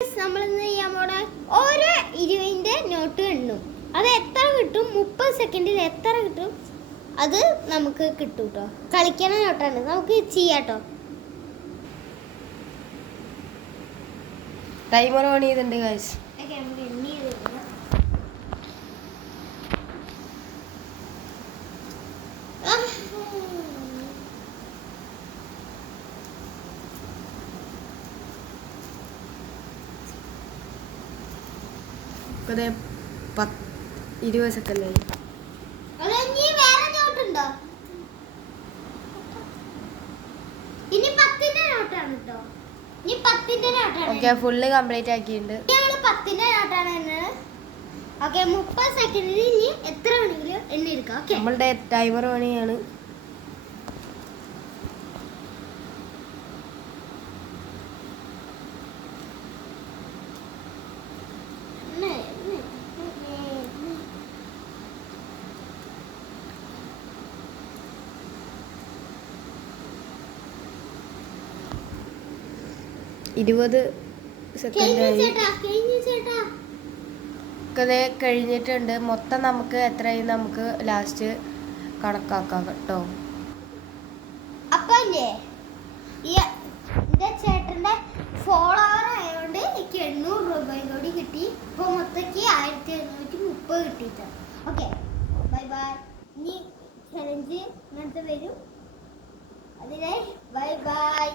നമ്മളിന്ന് ചെയ്യാൻ പോണ ഓരോ 20ന്റെ നോട്ട് എണ്ണും. അത് എത്ര കിട്ടും, 30 സെക്കൻഡിൽ എത്ര കിട്ടും അത് നമുക്ക് കിട്ടും കേട്ടോ. കളിക്കണ നോട്ടാണ്, നമുക്ക് ചെയ്യാട്ടോ. ടൈമർ ഓൺ ചെയ്തിട്ടുണ്ട് ഗൈസ്. അതെ 20 സെക്കൻഡായി. ഫുള്ള് കംപ്ലീറ്റ് ആക്കിയിട്ടുണ്ട്. 10ന്റെ നോട്ടാണ് എണ്ണത്. ഓക്കെ, 30 സെക്കൻഡിൽ ഇനി എത്ര വേണമെങ്കിലും എണ്ണി എടുക്കാം. ഓക്കെ, നമ്മളുടെ ടൈമർ ഓൺ ചെയ്യാണ്. ഇരുപത് സെക്കൻഡായി. കഴിഞ്ഞിട്ടുണ്ട്. മൊത്തം നമുക്ക് എത്രയും നമുക്ക് ലാസ്റ്റ് കണക്കാക്കാം കേട്ടോ. അപ്പൊ ചേട്ടന്റെ ഫോളോവർ ആയതുകൊണ്ട് എനിക്ക് 800 രൂപയും കൂടി കിട്ടി. ഇപ്പൊ മൊത്തക്ക് 1730 കിട്ടിയിട്ട്. Okay, bye bye. ഇനി ചലഞ്ച് ഇങ്ങനത്തെ വരും. അതിനായി ബൈ ബൈ.